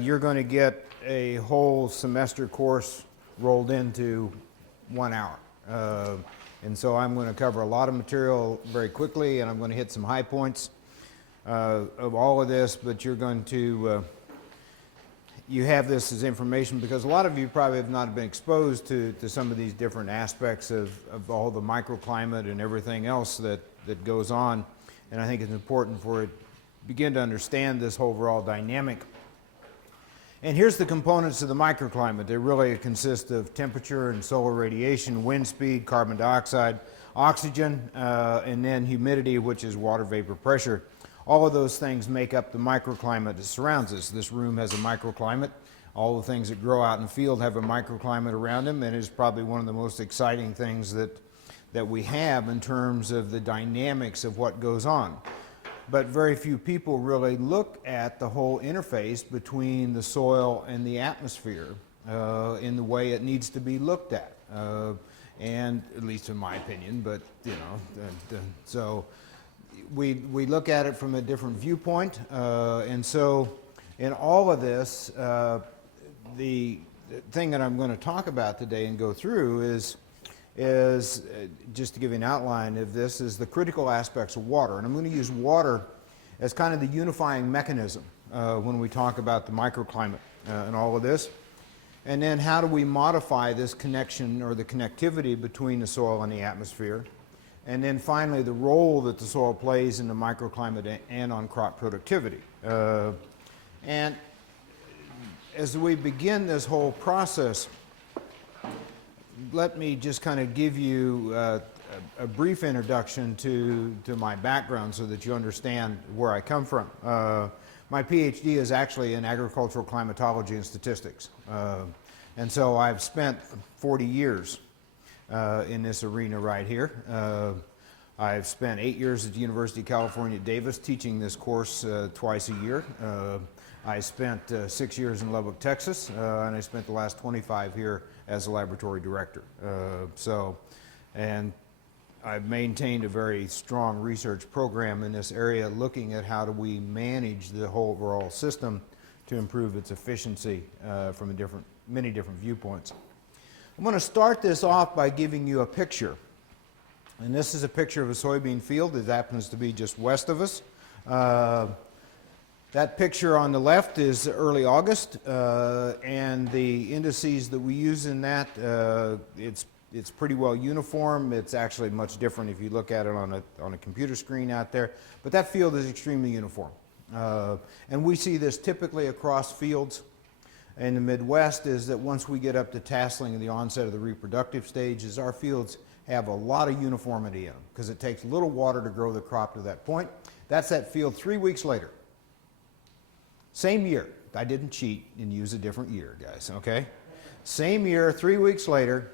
you're going to get a whole semester course rolled into 1 hour. And so I'm going to cover a lot of material very quickly, and I'm going to hit some high points of all of this, but you're going to, you have this as information because a lot of you probably have not been exposed to some of these different aspects of all the microclimate and everything else that goes on. And I think it's important for it to begin to understand this overall dynamic. And here's the components of the microclimate. They really consist of temperature and solar radiation, wind speed, carbon dioxide, oxygen, and then humidity, which is water vapor pressure. All of those things make up the microclimate that surrounds us. This room has a microclimate. All the things that grow out in the field have a microclimate around them, and it's probably one of the most exciting things that we have in terms of the dynamics of what goes on. But very few people really look at the whole interface between the soil and the atmosphere in the way it needs to be looked at, and at least in my opinion. But you know, so we look at it from a different viewpoint, and so in all of this, the thing that I'm going to talk about today and go through is just to give you an outline of this, is the critical aspects of water. And I'm going to use water as kind of the unifying mechanism when we talk about the microclimate and all of this. And then how do we modify this connection or the connectivity between the soil and the atmosphere. And then finally the role that the soil plays in the microclimate and on crop productivity. And as we begin this whole process, let me just kind of give you a brief introduction to my background so that you understand where I come from. My PhD is actually in agricultural climatology and statistics. And so I've spent 40 years in this arena right here. I've spent 8 years at the University of California, Davis, teaching this course twice a year. I spent 6 years in Lubbock, Texas, and I spent the last 25 here as a laboratory director. And I've maintained a very strong research program in this area, looking at how do we manage the whole overall system to improve its efficiency from many different viewpoints. I'm going to start this off by giving you a picture. And this is a picture of a soybean field that happens to be just west of us. That picture on the left is early August, and the indices that we use in that, it's pretty well uniform. It's actually much different if you look at it on a computer screen out there, but that field is extremely uniform. And we see this typically across fields in the Midwest, is that once we get up to tasseling and the onset of the reproductive stages, our fields have a lot of uniformity in them because it takes little water to grow the crop to that point. That's that field 3 weeks later. Same year. I didn't cheat and use a different year, guys, okay? Same year, 3 weeks later,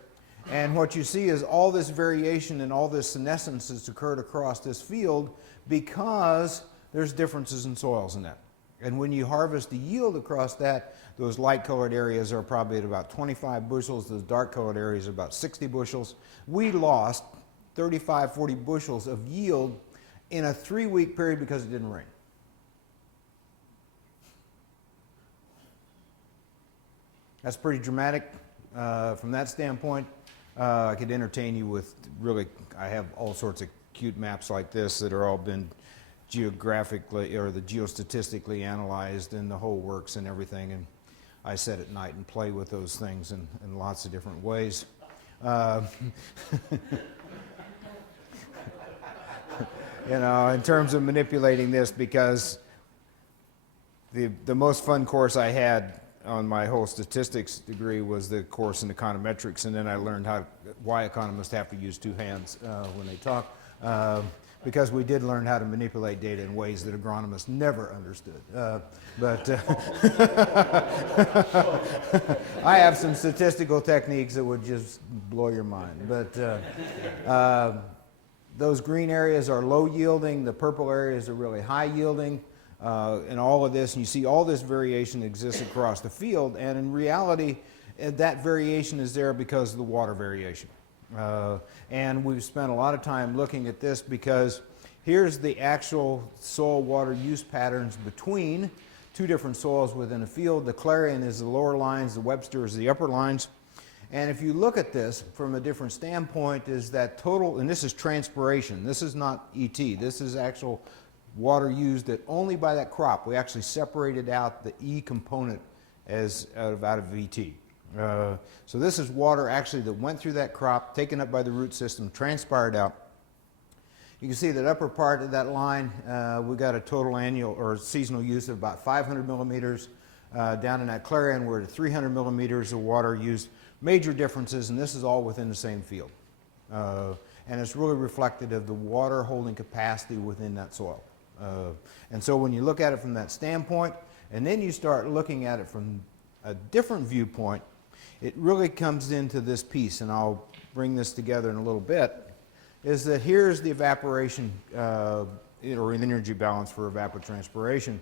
and what you see is all this variation and all this senescence that's occurred across this field because there's differences in soils in that. And when you harvest the yield across that, those light-colored areas are probably at about 25 bushels, those dark-colored areas are about 60 bushels. We lost 35, 40 bushels of yield in a 3-week period because it didn't rain. That's pretty dramatic from that standpoint. I could entertain you with really, I have all sorts of cute maps like this that are all been geographically or the geostatistically analyzed and the whole works and everything. And I sit at night and play with those things in lots of different ways. You know, in terms of manipulating this, because the most fun course I had on my whole statistics degree was the course in econometrics, and then I learned why economists have to use two hands when they talk, because we did learn how to manipulate data in ways that agronomists never understood. I have some statistical techniques that would just blow your mind. But those green areas are low yielding, the purple areas are really high yielding. And all of this, and you see all this variation exists across the field, and in reality that variation is there because of the water variation. And we've spent a lot of time looking at this because here's the actual soil water use patterns between two different soils within a field. The Clarion is the lower lines, the Webster is the upper lines. And if you look at this from a different standpoint, is that total, and this is transpiration, this is not ET, this is actual water used only by that crop. We actually separated out the E component as out of ET. So this is water actually that went through that crop, taken up by the root system, transpired out. You can see that upper part of that line, we got a total annual or seasonal use of about 500 millimeters. Down in that Clarion, we're at 300 millimeters of water used. Major differences, and this is all within the same field. And it's really reflective of the water holding capacity within that soil. And so when you look at it from that standpoint, and then you start looking at it from a different viewpoint, it really comes into this piece, and I'll bring this together in a little bit, is that here's the evaporation or energy balance for evapotranspiration,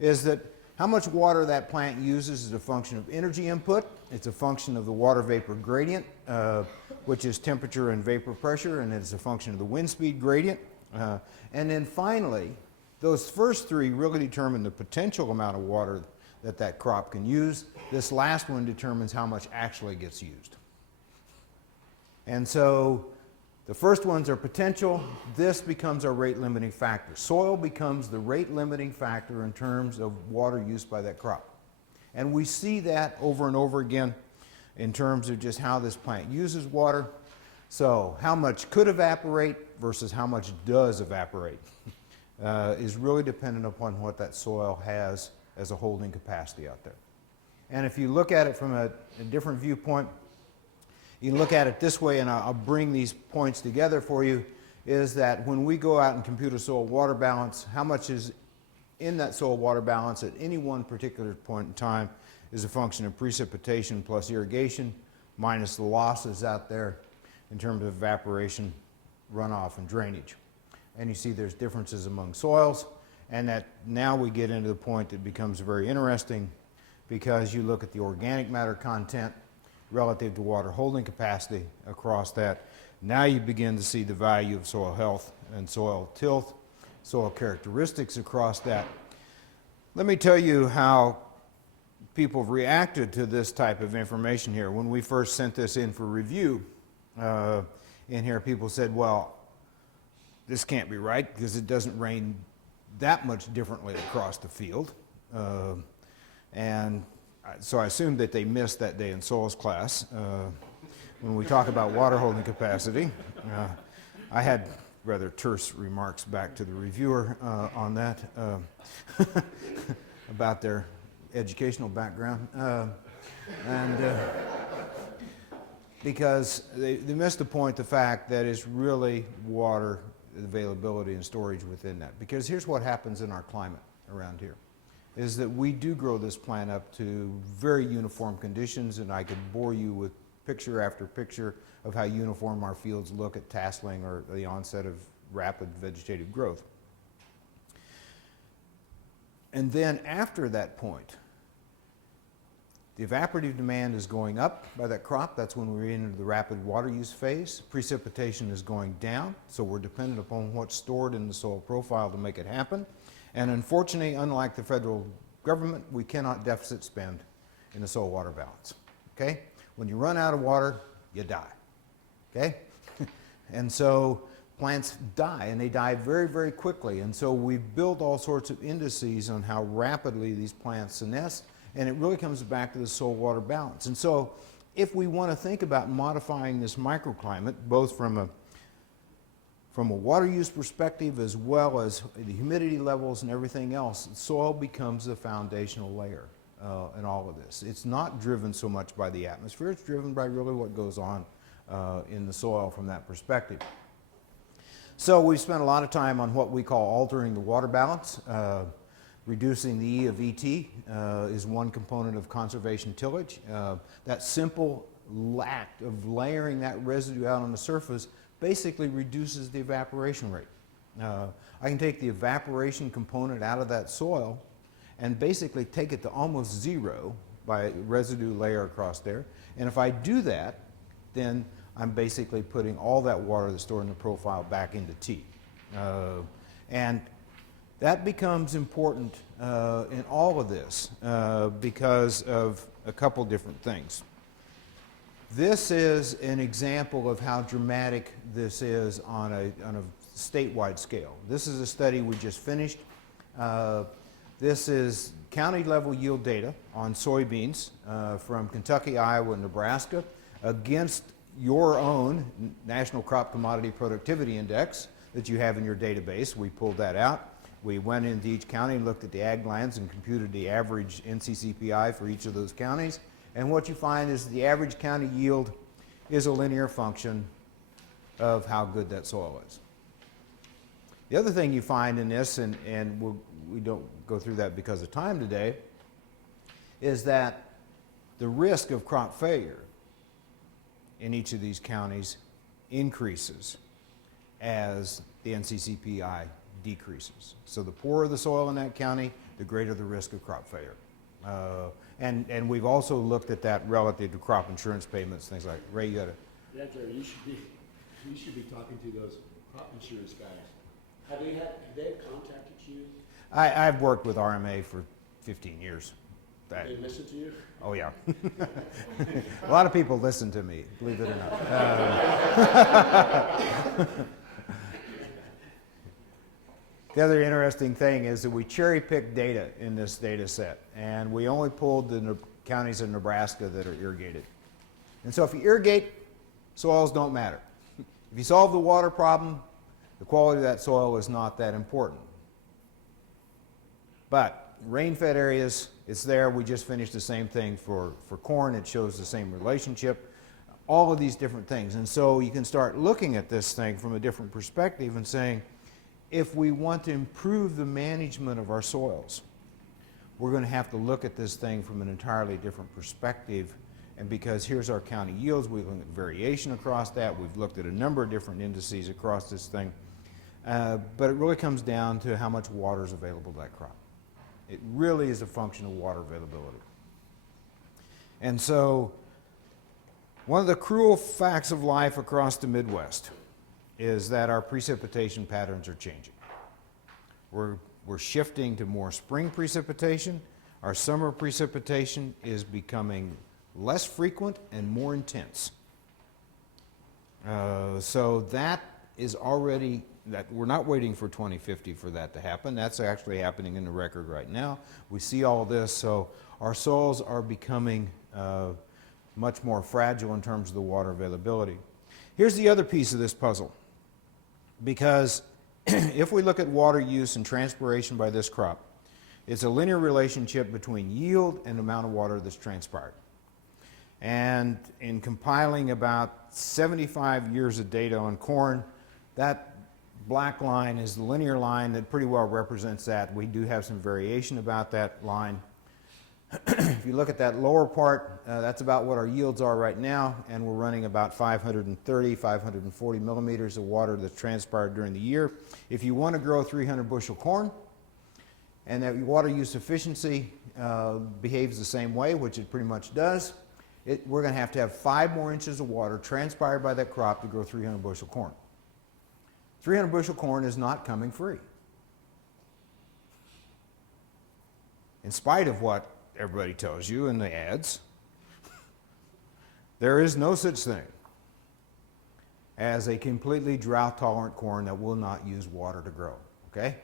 is that how much water that plant uses is a function of energy input. It's a function of the water vapor gradient, which is temperature and vapor pressure, and it's a function of the wind speed gradient. And then finally, those first three really determine the potential amount of water that crop can use. This last one determines how much actually gets used. And so the first ones are potential. This becomes our rate limiting factor. Soil becomes the rate limiting factor in terms of water use by that crop. And we see that over and over again in terms of just how this plant uses water. So how much could evaporate versus how much does evaporate is really dependent upon what that soil has as a holding capacity out there. And if you look at it from a different viewpoint, you can look at it this way, and I'll bring these points together for you, is that when we go out and compute a soil water balance, how much is in that soil water balance at any one particular point in time is a function of precipitation plus irrigation minus the losses out there in terms of evaporation, runoff, and drainage. And you see there's differences among soils, and that now we get into the point that becomes very interesting because you look at the organic matter content relative to water holding capacity across that. Now you begin to see the value of soil health and soil tilth, soil characteristics across that. Let me tell you how people have reacted to this type of information here. When we first sent this in for review, in here people said, well, this can't be right because it doesn't rain that much differently across the field. And so I assumed that they missed that day in soils class. When we talk about water holding capacity, I had rather terse remarks back to the reviewer on that about their educational background. Because they missed the point, the fact that it's really water availability and storage within that. Because here's what happens in our climate around here, is that we do grow this plant up to very uniform conditions, and I could bore you with picture after picture of how uniform our fields look at tasseling or the onset of rapid vegetative growth. And then after that point, the evaporative demand is going up by that crop. That's when we're into the rapid water use phase. Precipitation is going down, so we're dependent upon what's stored in the soil profile to make it happen. And unfortunately, unlike the federal government, we cannot deficit spend in the soil water balance. Okay? When you run out of water, you die. Okay? And so plants die, and they die very, very quickly. And so we build all sorts of indices on how rapidly these plants senesce, and it really comes back to the soil water balance. And so if we want to think about modifying this microclimate, both from a water use perspective as well as the humidity levels and everything else, soil becomes the foundational layer in all of this. It's not driven so much by the atmosphere, it's driven by really what goes on in the soil from that perspective. So we've spent a lot of time on what we call altering the water balance. Reducing the E of ET is one component of conservation tillage. That simple act of layering that residue out on the surface basically reduces the evaporation rate. I can take the evaporation component out of that soil and basically take it to almost zero by residue layer across there. And if I do that, then I'm basically putting all that water that's stored in the profile back into T. And That becomes important in all of this because of a couple different things. This is an example of how dramatic this is on a statewide scale. This is a study we just finished. This is county level yield data on soybeans from Kentucky, Iowa, and Nebraska against your own National Crop Commodity Productivity Index that you have in your database. We pulled that out. We went into each county and looked at the ag lands and computed the average NCCPI for each of those counties. And what you find is the average county yield is a linear function of how good that soil is. The other thing you find in this, and we don't go through that because of time today, is that the risk of crop failure in each of these counties increases as the NCCPI decreases. So the poorer the soil in that county, the greater the risk of crop failure. And we've also looked at that relative to crop insurance payments, things like, Ray, you got to... Yeah, Jerry, you should be talking to those crop insurance guys. Have they contacted you? I've worked with RMA for 15 years. They listen to you? Oh, yeah. A lot of people listen to me, believe it or not. The other interesting thing is that we cherry-picked data in this data set, and we only pulled the counties in Nebraska that are irrigated. And so if you irrigate, soils don't matter. If you solve the water problem, the quality of that soil is not that important. But rain-fed areas, it's there. We just finished the same thing for corn. It shows the same relationship. All of these different things. And so you can start looking at this thing from a different perspective and saying, if we want to improve the management of our soils, we're going to have to look at this thing from an entirely different perspective. And because here's our county yields, we've looked at variation across that. We've looked at a number of different indices across this thing. But it really comes down to how much water is available to that crop. It really is a function of water availability. And so one of the cruel facts of life across the Midwest is that our precipitation patterns are changing. We're shifting to more spring precipitation. Our summer precipitation is becoming less frequent and more intense. So that is already, that we're not waiting for 2050 for that to happen. That's actually happening in the record right now. We see all this, so our soils are becoming much more fragile in terms of the water availability. Here's the other piece of this puzzle. Because if we look at water use and transpiration by this crop, it's a linear relationship between yield and amount of water that's transpired. And in compiling about 75 years of data on corn, that black line is the linear line that pretty well represents that. We do have some variation about that line. If you look at that lower part, that's about what our yields are right now, and we're running about 530, 540 millimeters of water that's transpired during the year. If you want to grow 300 bushel corn, and that water use efficiency behaves the same way, which it pretty much does, we're going to have 5 more inches of water transpired by that crop to grow 300 bushel corn. 300 bushel corn is not coming free. In spite of what everybody tells you in the ads, there is no such thing as a completely drought-tolerant corn that will not use water to grow, okay?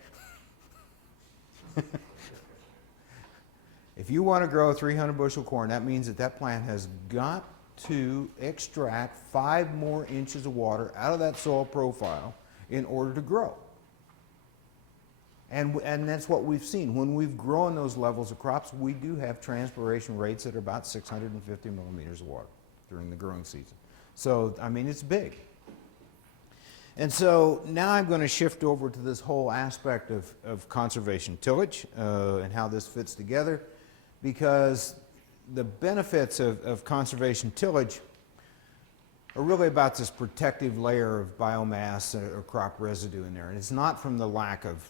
If you want to grow 300 bushel corn, that means that that plant has got to extract 5 more inches of water out of that soil profile in order to grow. And that's what we've seen. When we've grown those levels of crops, we do have transpiration rates that are about 650 millimeters of water during the growing season. So, I mean, it's big. And so now I'm going to shift over to this whole aspect of conservation tillage and how this fits together, because the benefits of conservation tillage are really about this protective layer of biomass or crop residue in there. And it's not from the lack of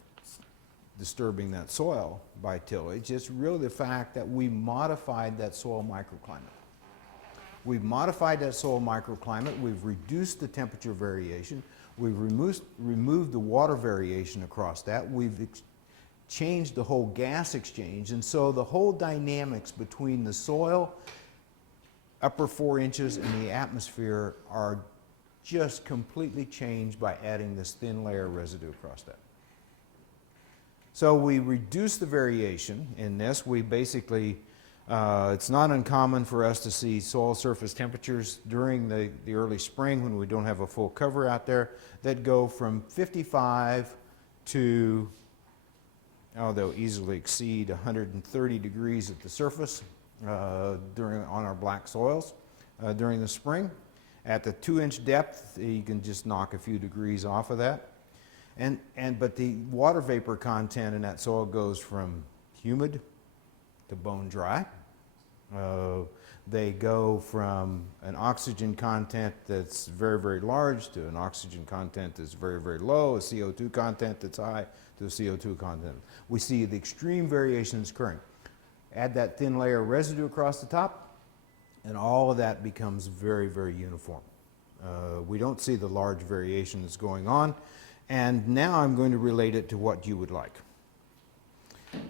disturbing that soil by tillage. It's really the fact that we modified that soil microclimate. We've modified that soil microclimate. We've reduced the temperature variation. We've removed the water variation across that. We've changed the whole gas exchange, and so the whole dynamics between the soil, upper 4 inches, and the atmosphere are just completely changed by adding this thin layer of residue across that. So we reduce the variation in this. We basically, it's not uncommon for us to see soil surface temperatures during the early spring when we don't have a full cover out there that go from 55 to, they'll easily exceed 130 degrees at the surface on our black soils during the spring. At the 2-inch depth, you can just knock a few degrees off of that. But the water vapor content in that soil goes from humid to bone dry. They go from an oxygen content that's very, very large to an oxygen content that's very, very low, a CO2 content that's high to a CO2 content. We see the extreme variations occurring. Add that thin layer of residue across the top, and all of that becomes very, very uniform. We don't see the large variation that's going on. And now I'm going to relate it to what you would like.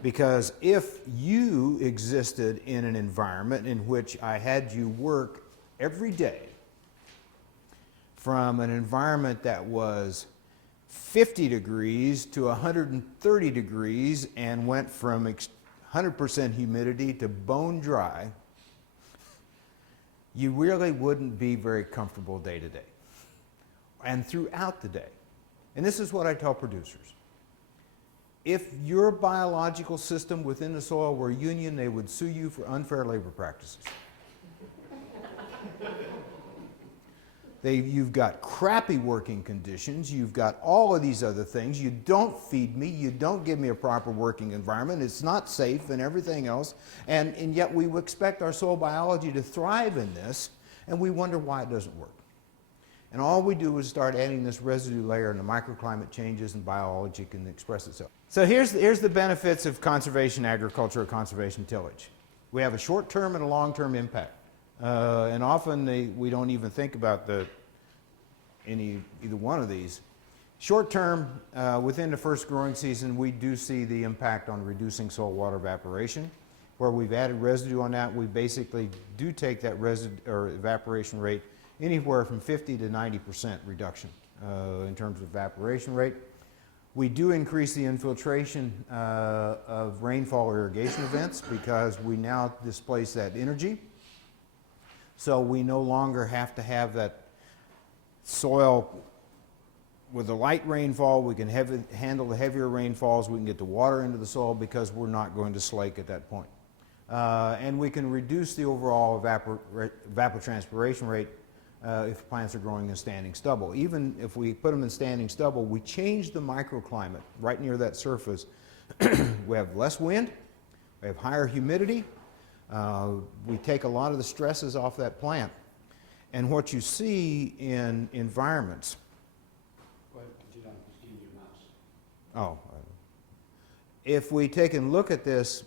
Because if you existed in an environment in which I had you work every day from an environment that was 50 degrees to 130 degrees and went from 100% humidity to bone dry, you really wouldn't be very comfortable day to day and throughout the day. And this is what I tell producers. If your biological system within the soil were a union, they would sue you for unfair labor practices. You've got crappy working conditions, you've got all of these other things, you don't feed me, you don't give me a proper working environment, it's not safe and everything else, and yet we expect our soil biology to thrive in this, and we wonder why it doesn't work. And all we do is start adding this residue layer, and the microclimate changes and biology can express itself. So here's the benefits of conservation agriculture or conservation tillage. We have a short-term and a long-term impact. And often we don't even think about either one of these. Short-term, within the first growing season, we do see the impact on reducing soil water evaporation. Where we've added residue on that, we basically do take that residue or evaporation rate anywhere from 50 to 90% reduction in terms of evaporation rate. We do increase the infiltration of rainfall irrigation events because we now displace that energy. So we no longer have to have that soil with the light rainfall. We can handle the heavier rainfalls. We can get the water into the soil because we're not going to slake at that point. And we can reduce the overall evapotranspiration rate if plants are growing in standing stubble. Even if we put them in standing stubble, we change the microclimate right near that surface. We have less wind, we have higher humidity, we take a lot of the stresses off that plant. And what you see in environments... if we take a look at this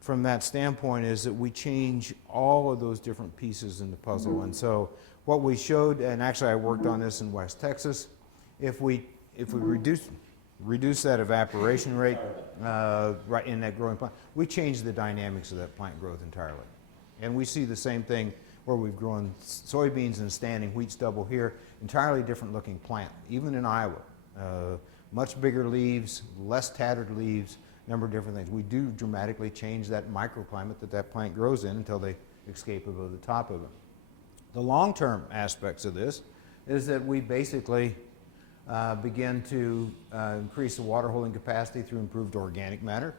from that standpoint is that we change all of those different pieces in the puzzle. And so what we showed, and actually I worked on this in West Texas, if we reduce that evaporation rate right in that growing plant, we change the dynamics of that plant growth entirely. And we see the same thing where we've grown soybeans and standing wheat stubble here, entirely different looking plant, even in Iowa. Much bigger leaves, less tattered leaves, number of different things. We do dramatically change that microclimate that plant grows in until they escape above the top of it. The long-term aspects of this is that we basically begin to increase the water holding capacity through improved organic matter.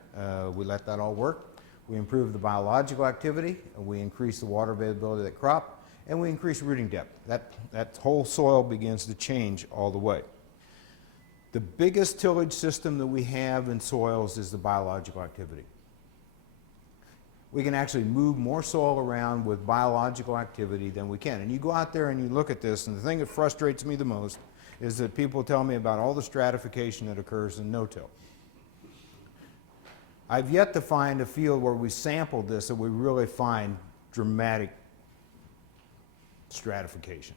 We let that all work. We improve the biological activity. We increase the water availability of that crop, and we increase rooting depth. That whole soil begins to change all the way. The biggest tillage system that we have in soils is the biological activity. We can actually move more soil around with biological activity than we can. And you go out there and you look at this, and the thing that frustrates me the most is that people tell me about all the stratification that occurs in no-till. I've yet to find a field where we sampled this that we really find dramatic stratification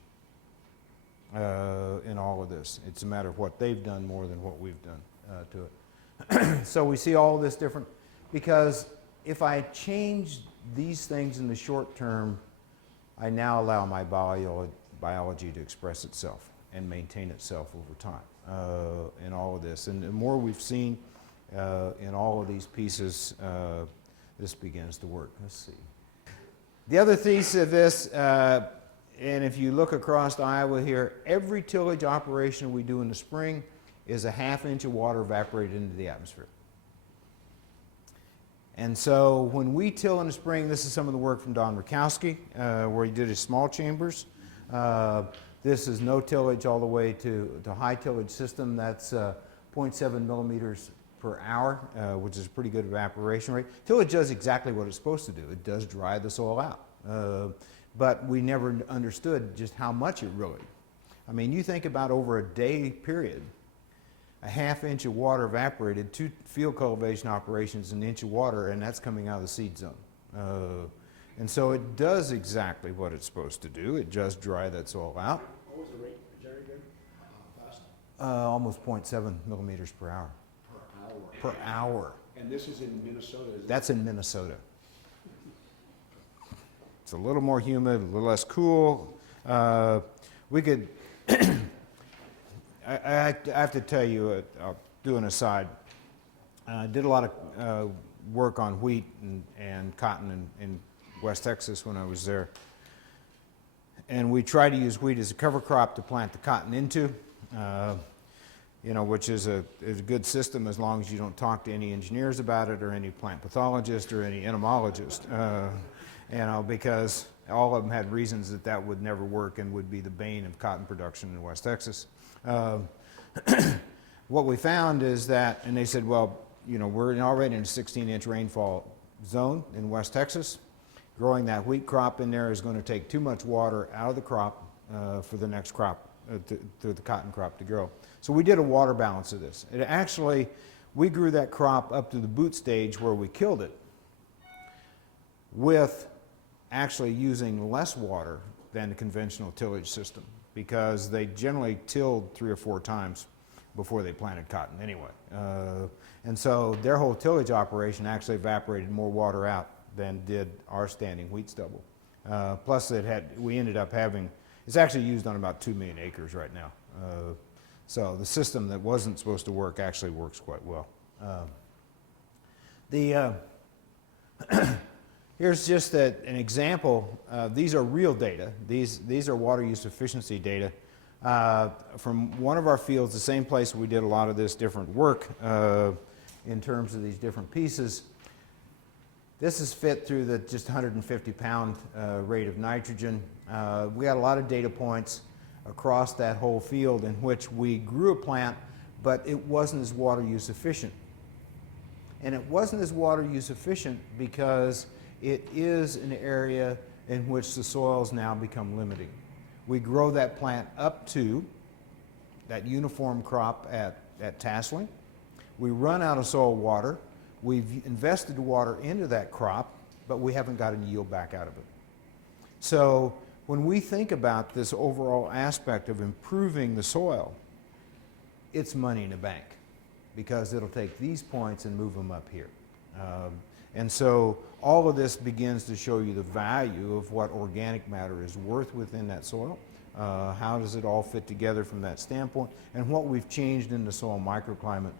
in all of this. It's a matter of what they've done more than what we've done to it. So we see all this different, because if I change these things in the short term, I now allow my biology to express itself and maintain itself over time in all of this. And the more we've seen in all of these pieces, this begins to work. Let's see. The other thesis of this, and if you look across Iowa here, every tillage operation we do in the spring is a ½ inch of water evaporated into the atmosphere. And so when we till in the spring, this is some of the work from Don Rakowski, where he did his small chambers. This is no tillage all the way to high tillage system. That's 0.7 millimeters per hour, which is a pretty good evaporation rate. Tillage does exactly what it's supposed to do. It does dry the soil out. But we never understood just how much it really. I mean, you think about over a day period, a ½ inch of water evaporated, 2 field cultivation operations, an inch of water, and that's coming out of the seed zone. And so it does exactly what it's supposed to do. It does dry that soil out. What was the rate, Jerry, again? Fast? Almost 0.7 millimeters per hour. Per hour. Per hour. And this is in Minnesota, isn't it? That's in Minnesota. It's a little more humid, a little less cool. We could, I have to tell you, I'll do an aside. I did a lot of work on wheat and cotton in West Texas when I was there. And we try to use wheat as a cover crop to plant the cotton into, which is a good system as long as you don't talk to any engineers about it or any plant pathologist or any entomologist. Because all of them had reasons that would never work and would be the bane of cotton production in West Texas. What we found is that, and they said, well, we're already in a 16-inch rainfall zone in West Texas. Growing that wheat crop in there is going to take too much water out of the crop for the next crop, the cotton crop to grow. So we did a water balance of this. It actually, we grew that crop up to the boot stage where we killed it with actually using less water than the conventional tillage system, because they generally tilled 3 or 4 times before they planted cotton anyway. And so their whole tillage operation actually evaporated more water out than did our standing wheat stubble. Plus we ended up having, it's actually used on about 2 million acres right now. So the system that wasn't supposed to work actually works quite well. Here's just an example. These are real data. These are water use efficiency data from one of our fields, the same place we did a lot of this different work in terms of these different pieces. This is fit through the just 150-pound rate of nitrogen. We got a lot of data points across that whole field in which we grew a plant, but it wasn't as water use efficient. And it wasn't as water use efficient because it is an area in which the soils now become limiting. We grow that plant up to that uniform crop at tasseling. We run out of soil water. We've invested water into that crop, but we haven't got any yield back out of it. So when we think about this overall aspect of improving the soil, it's money in the bank, because it'll take these points and move them up here. And so all of this begins to show you the value of what organic matter is worth within that soil. How does it all fit together from that standpoint, and what we've changed in the soil microclimate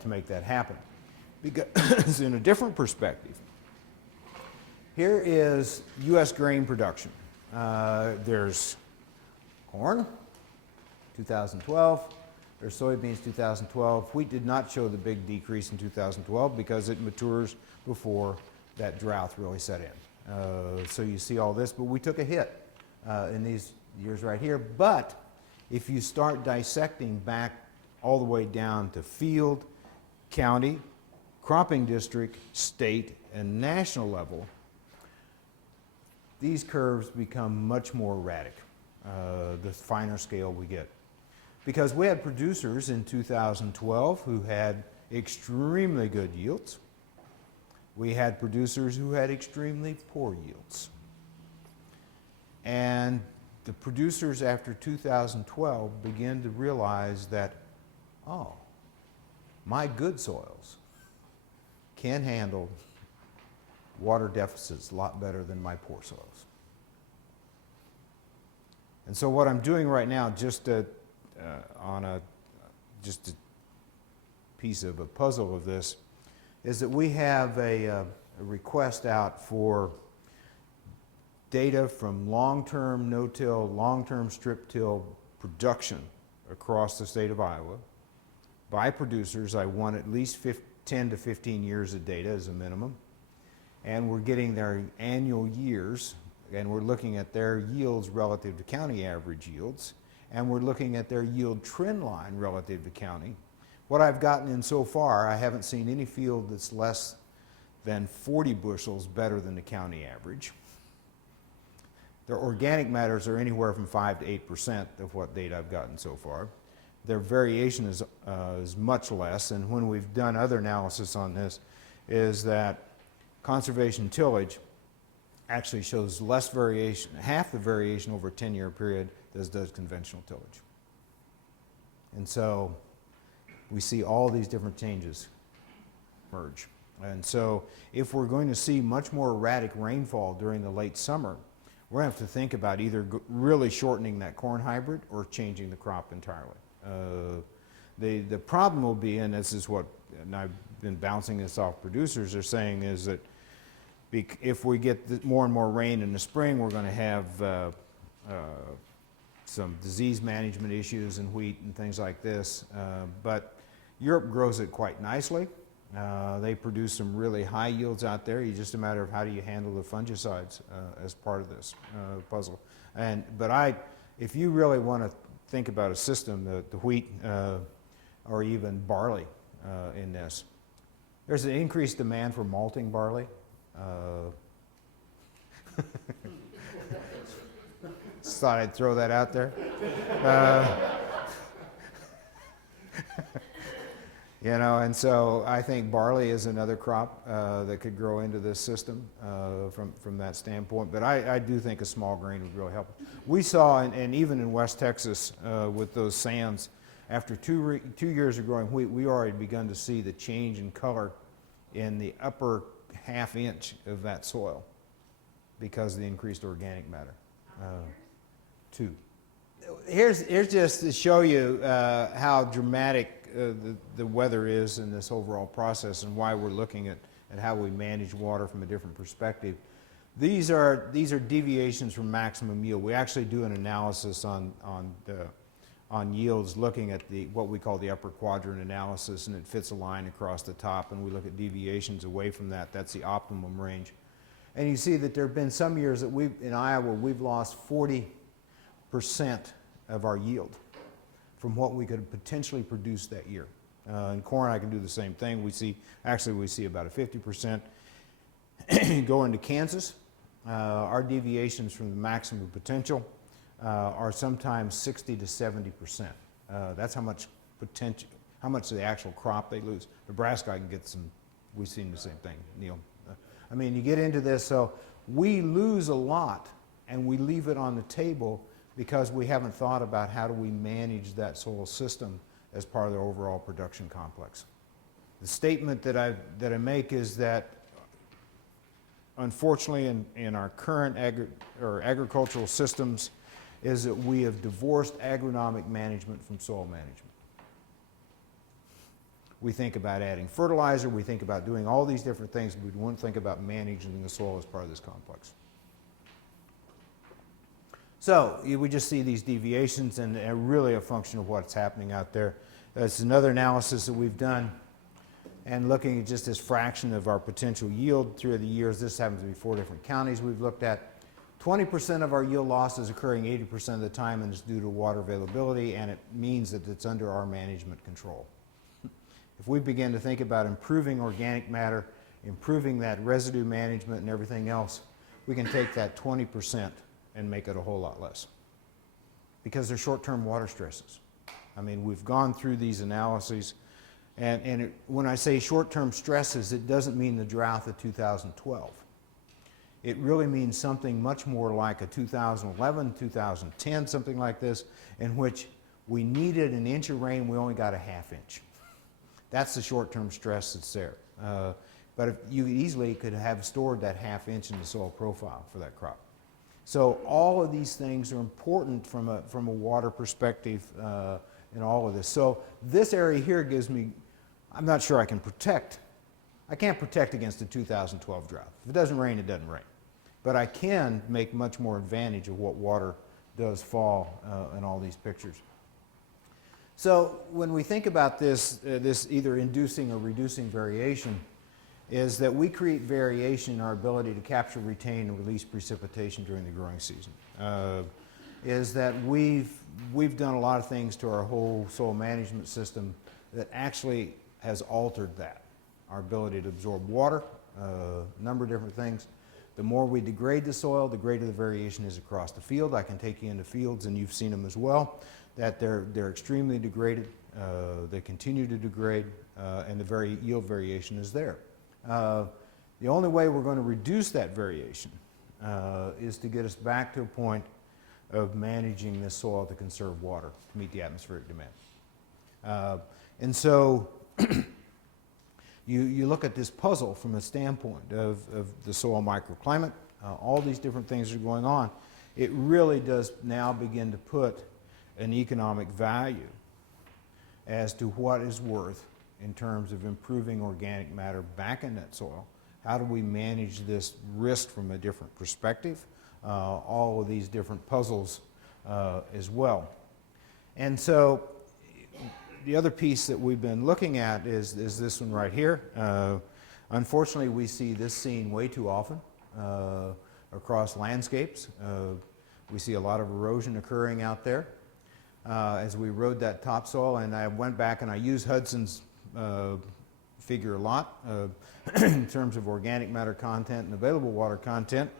to make that happen. Because in a different perspective, here is U.S. grain production. There's corn, 2012. There's soybeans, 2012. Wheat did not show the big decrease in 2012 because it matures before that drought really set in. So you see all this, but we took a hit in these years right here. But if you start dissecting back all the way down to field, county, cropping district, state, and national level, these curves become much more erratic, the finer scale we get. Because we had producers in 2012 who had extremely good yields. We had producers who had extremely poor yields. And the producers after 2012 began to realize that, oh, my good soils can handle water deficits a lot better than my poor soils. And so what I'm doing right now, just a piece of a puzzle of this, is that we have a request out for data from long-term no-till, long-term strip-till production across the state of Iowa by producers. I want at least 10 to 15 years of data as a minimum. And we're getting their annual years, and we're looking at their yields relative to county average yields, and we're looking at their yield trend line relative to county. What I've gotten in so far, I haven't seen any field that's less than 40 bushels better than the county average. Their organic matters are anywhere from 5 to 8% of what data I've gotten so far. Their variation is much less, and when we've done other analysis on this, is that conservation tillage actually shows less variation, half the variation over a 10-year period as does conventional tillage. And so we see all these different changes emerge. And so if we're going to see much more erratic rainfall during the late summer, we're going to have to think about either really shortening that corn hybrid or changing the crop entirely. The problem will be, and this is what, and I've been bouncing this off producers, are saying is that if we get more and more rain in the spring, we're going to have some disease management issues in wheat and things like this. But Europe grows it quite nicely. They produce some really high yields out there. It's just a matter of how do you handle the fungicides as part of this puzzle. But if you really want to think about a system, the wheat or even barley in this, there's an increased demand for malting barley. Just thought I'd throw that out there. You know, and so I think barley is another crop that could grow into this system from that standpoint. But I do think a small grain would really help. We saw, and even in West Texas with those sands, after 2 years of growing wheat, we already begun to see the change in color in the upper ½ inch of that soil because of the increased organic matter. 2. Here's just to show you how dramatic the weather is in this overall process and why we're looking at how we manage water from a different perspective. These are deviations from maximum yield. We actually do an analysis on yields looking at what we call the upper quadrant analysis, and it fits a line across the top, and we look at deviations away from that. That's the optimum range. And you see that there have been some years that in Iowa we've lost 40% of our yield from what we could potentially produce that year. In corn, I can do the same thing. We see about a 50%. Go into Kansas, our deviations from the maximum potential are sometimes 60 to 70%. That's how much potential, how much of the actual crop they lose. Nebraska, I can get some. We've seen the same thing, Neil. I mean, you get into this, so we lose a lot, and we leave it on the table because we haven't thought about how do we manage that soil system as part of the overall production complex. The statement that I make is that, unfortunately, in our current agricultural systems, is that we have divorced agronomic management from soil management. We think about adding fertilizer, we think about doing all these different things, but we won't think about managing the soil as part of this complex. So we just see these deviations and really a function of what's happening out there. That's another analysis that we've done, and looking at just this fraction of our potential yield through the years. This happens to be 4 different counties we've looked at. 20% of our yield loss is occurring 80% of the time, and it's due to water availability, and it means that it's under our management control. If we begin to think about improving organic matter, improving that residue management and everything else, we can take that 20% and make it a whole lot less. Because they're short-term water stresses. I mean, we've gone through these analyses, and when I say short-term stresses, it doesn't mean the drought of 2012. It really means something much more like a 2011, 2010, something like this, in which we needed an inch of rain, we only got a ½ inch. That's the short-term stress that's there. But if you easily could have stored that ½ inch in the soil profile for that crop. So all of these things are important from a water perspective in all of this. So this area here gives me, I'm not sure I can protect. I can't protect against the 2012 drought. If it doesn't rain, it doesn't rain. But I can make much more advantage of what water does fall in all these pictures. So when we think about this, this either inducing or reducing variation, is that we create variation in our ability to capture, retain, and release precipitation during the growing season. Is that we've done a lot of things to our whole soil management system that actually has altered that. Our ability to absorb water, a number of different things. The more we degrade the soil, the greater the variation is across the field. I can take you into fields, and you've seen them as well, that they're extremely degraded. They continue to degrade, and the yield variation is there. The only way we're going to reduce that variation is to get us back to a point of managing this soil to conserve water to meet the atmospheric demand. And so you look at this puzzle from a standpoint of the soil microclimate, all these different things are going on. It really does now begin to put an economic value as to what is worth in terms of improving organic matter back in that soil. How do we manage this risk from a different perspective? All of these different puzzles as well. And so the other piece that we've been looking at is this one right here. Unfortunately, we see this scene way too often across landscapes. We see a lot of erosion occurring out there as we erode that topsoil. And I went back and I used Hudson's figure a lot in terms of organic matter content and available water content,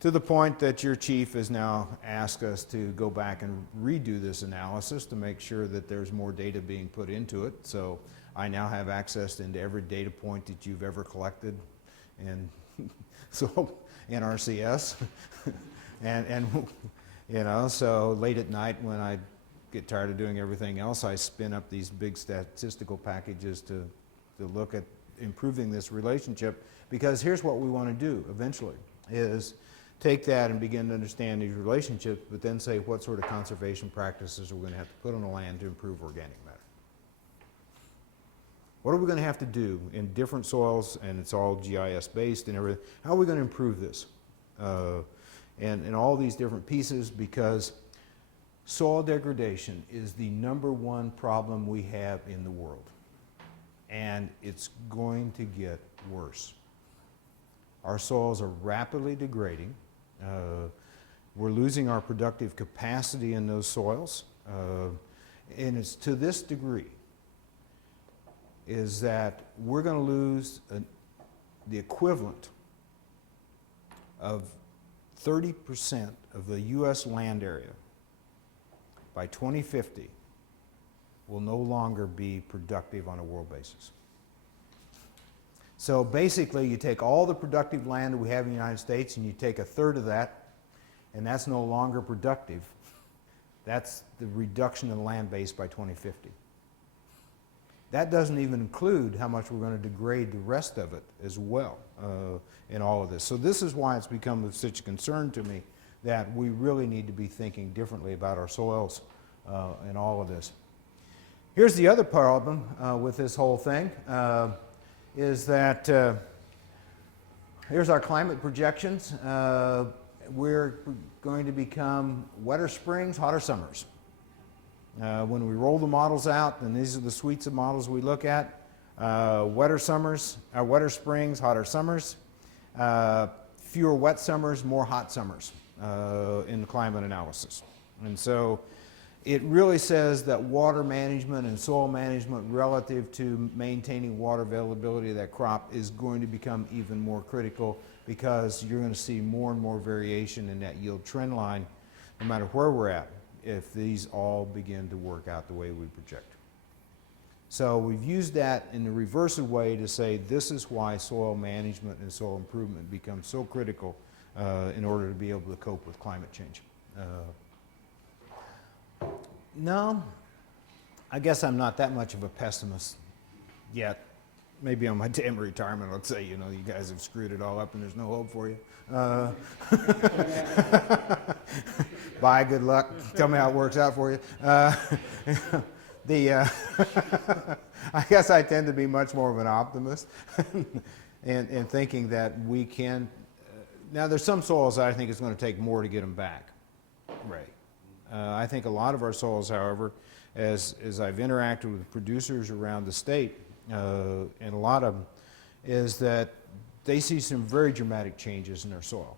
to the point that your chief has now asked us to go back and redo this analysis to make sure that there's more data being put into it. So I now have access into every data point that you've ever collected in so NRCS. and you know, so late at night when I get tired of doing everything else, I spin up these big statistical packages to look at improving this relationship, because here's what we want to do eventually, is take that and begin to understand these relationships, but then say what sort of conservation practices are we going to have to put on the land to improve organic matter. What are we going to have to do in different soils, and it's all GIS based and everything, how are we going to improve this? And all these different pieces, because soil degradation is the #1 problem we have in the world. And it's going to get worse. Our soils are rapidly degrading. We're losing our productive capacity in those soils. And it's to this degree is that we're going to lose the equivalent of 30% of the U.S. land area by 2050 will no longer be productive on a world basis. So basically, you take all the productive land that we have in the United States and you take 1/3 of that, and that's no longer productive. That's the reduction in the land base by 2050. That doesn't even include how much we're going to degrade the rest of it as well in all of this. So this is why it's become of such a concern to me that we really need to be thinking differently about our soils in all of this. Here's the other problem with this whole thing, is that here's our climate projections. We're going to become wetter springs, hotter summers. When we roll the models out, and these are the suites of models we look at, wetter springs, hotter summers, fewer wet summers, more hot summers in the climate analysis. And so it really says that water management and soil management relative to maintaining water availability of that crop is going to become even more critical, because you're going to see more and more variation in that yield trend line no matter where we're at, if these all begin to work out the way we project. So we've used that in the reverse way to say this is why soil management and soil improvement becomes so critical in order to be able to cope with climate change. No, I guess I'm not that much of a pessimist yet. Maybe on my day of retirement, I'll say, you know, you guys have screwed it all up and there's no hope for you. Bye, good luck. Tell me how it works out for you. I guess I tend to be much more of an optimist in thinking that we can. Now, there's some soils that I think it's going to take more to get them back, Ray. I think a lot of our soils, however, as I've interacted with producers around the state, and a lot of them, is that they see some very dramatic changes in their soil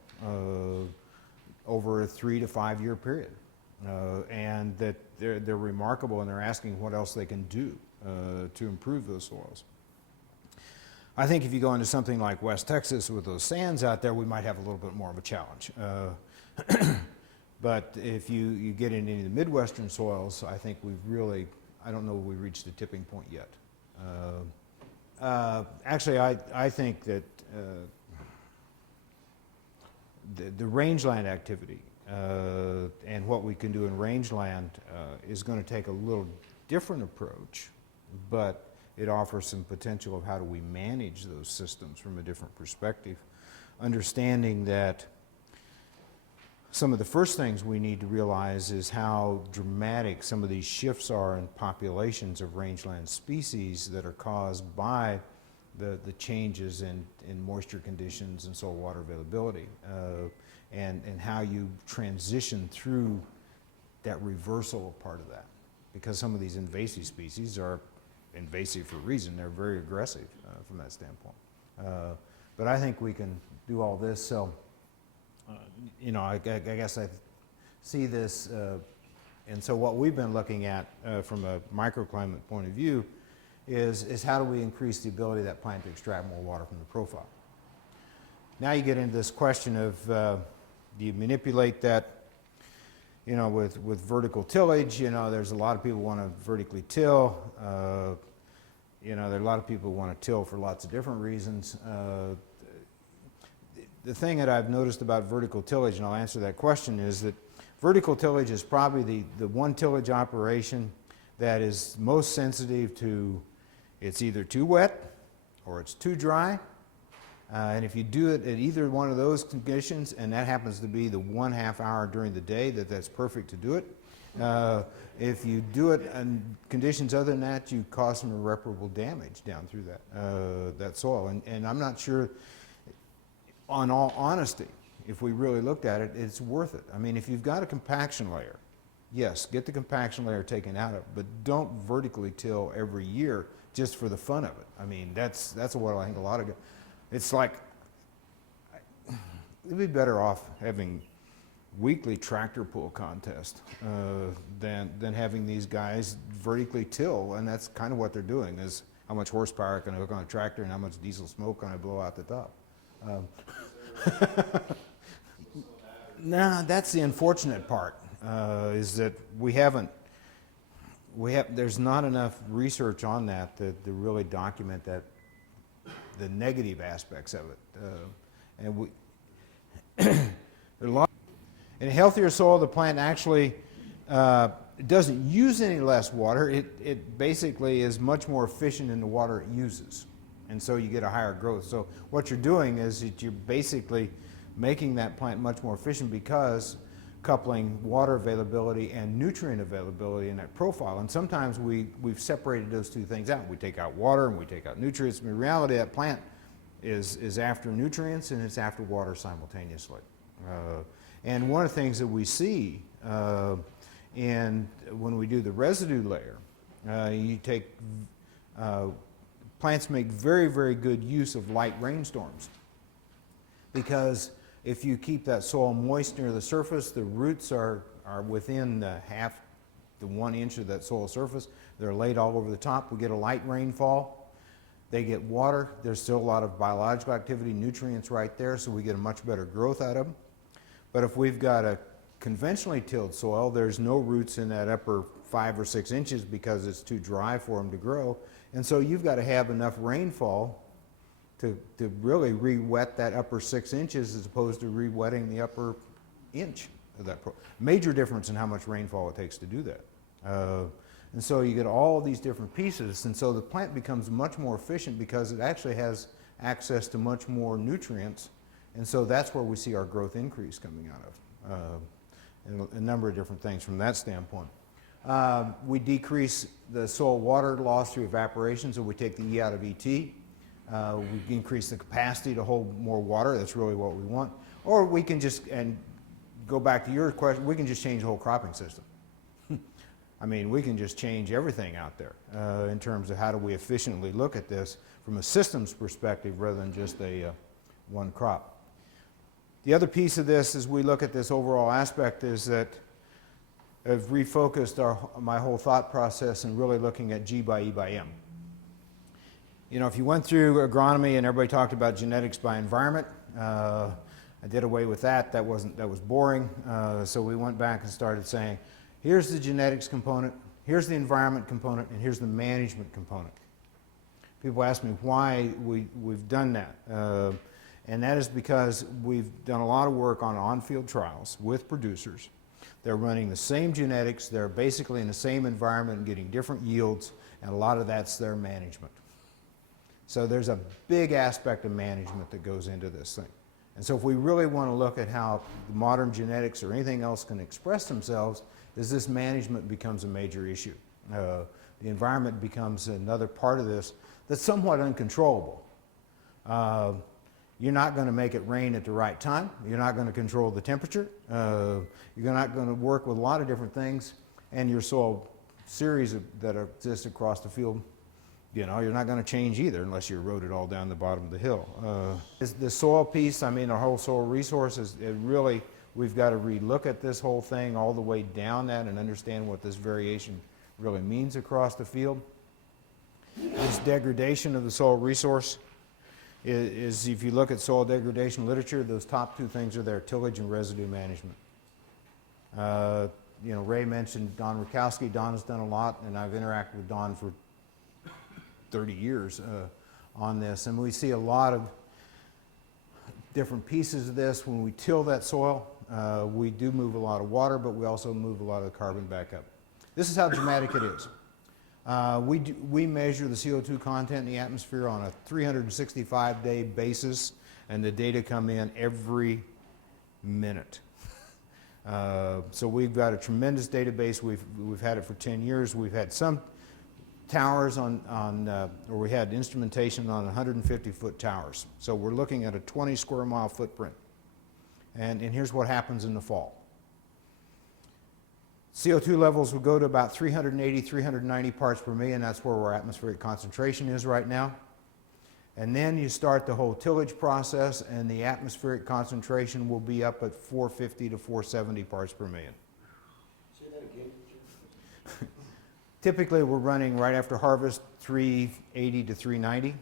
over a 3 to 5 year period, and that they're remarkable, and they're asking what else they can do to improve those soils. I think if you go into something like West Texas with those sands out there, we might have a little bit more of a challenge. But if you get into any of the Midwestern soils, I think I don't know if we've reached the tipping point yet. Actually, I think that the rangeland activity and what we can do in rangeland is going to take a little different approach, but it offers some potential of how do we manage those systems from a different perspective, understanding that some of the first things we need to realize is how dramatic some of these shifts are in populations of rangeland species that are caused by the changes in moisture conditions and soil water availability, and how you transition through that reversal of part of that. Because some of these invasive species are invasive for a reason. They're very aggressive from that standpoint. But I think we can do all this. So, you know, I guess I see this, and so what we've been looking at from a microclimate point of view is how do we increase the ability of that plant to extract more water from the profile. Now you get into this question of do you manipulate that, you know, with vertical tillage. You know, there's a lot of people want to vertically till. You know, there are a lot of people who want to till for lots of different reasons. The thing that I've noticed about vertical tillage, and I'll answer that question, is that vertical tillage is probably the one tillage operation that is most sensitive to it's either too wet or it's too dry. And if you do it at either one of those conditions, and that happens to be the 1/2 hour during the day that's perfect to do it. If you do it in conditions other than that, you cause some irreparable damage down through that soil. And I'm not sure, on all honesty, if we really looked at it, it's worth it. I mean, if you've got a compaction layer, yes, get the compaction layer taken out of it, but don't vertically till every year just for the fun of it. I mean, that's what I think a lot of. It's like, it'd be better off having weekly tractor pull contest than having these guys vertically till, and that's kind of what they're doing, is how much horsepower can I hook on a tractor and how much diesel smoke can I blow out the top. No, that's the unfortunate part, is that there's not enough research on that to really document that, the negative aspects of it. In a healthier soil, the plant actually doesn't use any less water. It basically is much more efficient in the water it uses. And so you get a higher growth. So what you're doing is that you're basically making that plant much more efficient, because coupling water availability and nutrient availability in that profile. And sometimes we've separated those two things out. We take out water and we take out nutrients. In reality, that plant is after nutrients and it's after water simultaneously. And one of the things that we see when we do the residue layer, you take plants make very, very good use of light rainstorms, because if you keep that soil moist near the surface, the roots are within the 1/2 to 1 inch of that soil surface. They're laid all over the top. We get a light rainfall. They get water. There's still a lot of biological activity, nutrients right there, so we get a much better growth out of them. But if we've got a conventionally tilled soil, there's no roots in that upper 5 or 6 inches because it's too dry for them to grow. And so you've got to have enough rainfall to really re-wet that upper 6 inches, as opposed to re-wetting the upper inch of that. Major difference in how much rainfall it takes to do that. And so you get all these different pieces, and so the plant becomes much more efficient because it actually has access to much more nutrients, and so that's where we see our growth increase coming out of, and a number of different things from that standpoint. We decrease the soil water loss through evaporation, so we take the E out of ET. We increase the capacity to hold more water. That's really what we want. Or we can just, and go back to your question, we can just change the whole cropping system. I mean, we can just change everything out there in terms of how do we efficiently look at this from a systems perspective rather than just a one crop. The other piece of this as we look at this overall aspect is that I've refocused my whole thought process and really looking at G by E by M. You know, if you went through agronomy and everybody talked about genetics by environment, I did away with that. That was boring. So we went back and started saying, here's the genetics component, here's the environment component, and here's the management component. People ask me why we've done that. And that is because we've done a lot of work on on-field trials with producers. They're running the same genetics, they're basically in the same environment and getting different yields, and a lot of that's their management. So there's a big aspect of management that goes into this thing. And so if we really want to look at how modern genetics or anything else can express themselves, is this management becomes a major issue. The environment becomes another part of this that's somewhat uncontrollable. You're not going to make it rain at the right time. You're not going to control the temperature. You're not going to work with a lot of different things. And your soil series that exist across the field, you know, you're not going to change either unless you erode it all down the bottom of the hill. The soil piece, I mean, our whole soil resources, it really, we've got to relook at this whole thing all the way down that and understand what this variation really means across the field. This degradation of the soil resource is if you look at soil degradation literature, those top two things are there, tillage and residue management. You know, Ray mentioned Don Rukowski. Don has done a lot, and I've interacted with Don for 30 years on this, and we see a lot of different pieces of this. When we till that soil, we do move a lot of water, but we also move a lot of the carbon back up. This is how dramatic it is. We measure the CO2 content in the atmosphere on a 365-day basis, and the data come in every minute. So we've got a tremendous database. We've had it for 10 years. We've had some towers or we had instrumentation on 150-foot towers. So we're looking at a 20 square mile footprint. And here's what happens in the fall. CO2 levels will go to about 380, 390 parts per million. That's where our atmospheric concentration is right now. And then you start the whole tillage process, and the atmospheric concentration will be up at 450 to 470 parts per million. Say that again. Typically, we're running right after harvest 380 to 390.